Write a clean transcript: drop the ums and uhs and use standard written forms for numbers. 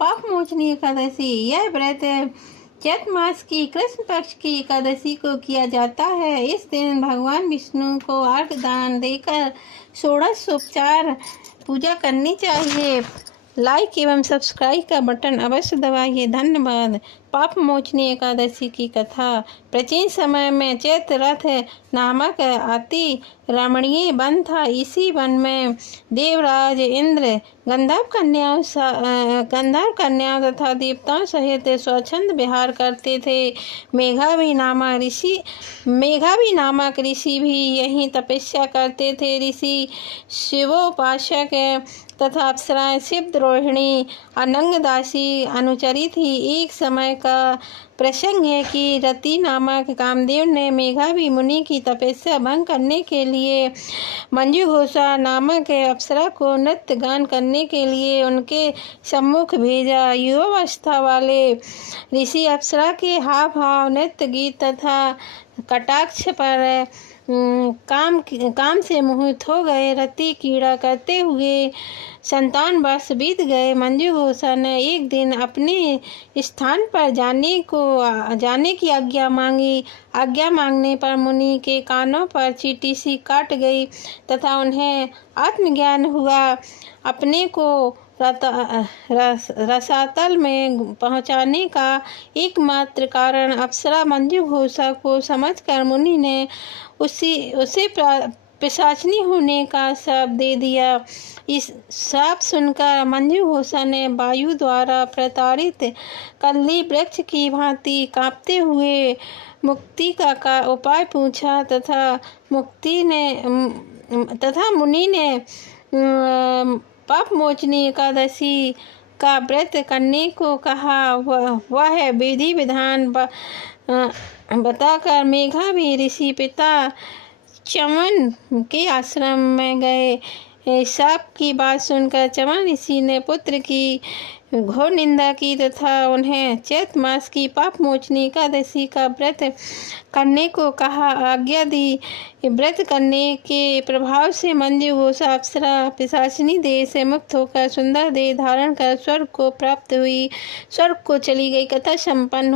पाप मोचनी एकादशी। यह व्रत चैत्र मास की कृष्ण पक्ष की एकादशी को किया जाता है। इस दिन भगवान विष्णु को अर्घ्य दान देकर षोडशोपचार पूजा करनी चाहिए। लाइक एवं सब्सक्राइब का बटन अवश्य दबाइए। धन्यवाद। पाप मोचनी एकादशी की कथा। प्राचीन समय में चैत्र रथ नामक अति रमणीय वन था। इसी वन में देवराज इंद्र गंधर्व कन्याओं तथा देवताओं सहित स्वच्छंद विहार करते थे। मेघावी नामक ऋषि भी यहीं तपस्या करते थे। ऋषि शिवोपासक तथा अप्सराएं शिवद्रोहिणी अनंगदासी अनुचरी थी। एक समय का प्रसंग है कि रति नामक कामदेव ने मेघावी मुनि की तपस्या भंग करने के लिए मंजूघोषा नामक अप्सरा को नृत्य गान करने के लिए उनके सम्मुख भेजा। युवावस्था वाले ऋषि अप्सरा के हाव भाव, नृत्य, गीत तथा कटाक्ष पर काम से मोहित हो गए। रति क्रीड़ा करते हुए संतान वर्ष बीत गए। मंजूघोषा ने एक दिन अपने स्थान पर जाने की आज्ञा मांगी। आज्ञा मांगने पर मुनि के कानों पर चींटी सी काट गई तथा उन्हें आत्मज्ञान हुआ। अपने को रसातल में पहुंचाने का एकमात्र कारण अप्सरा मंजूघोषा को समझकर मुनि ने उसे पिशाचिनी होने का शाप दे दिया। इस शाप सुनकर मंजूघोषा ने वायु द्वारा प्रताड़ित कल्ली वृक्ष की भांति कांपते हुए मुक्ति का उपाय पूछा तथा मुनि ने पाप मोचनी एकादशी का व्रत करने को कहा। वह विधि विधान बताकर मेघावी ऋषि पिता च्यवन के आश्रम में गए। शाप की बात सुनकर च्यवन ऋषि ने पुत्र की घोर निंदा की तथा उन्हें चैत्र मास की पाप मोचनी एकादशी का व्रत करने को कहा। आज्ञा दी। व्रत करने के प्रभाव से मंजूघोषा अप्सरा पिशाचिनी देह से मुक्त होकर सुंदर देह धारण कर स्वर्ग को प्राप्त हुई। स्वर्ग को चली गई। कथा संपन्न।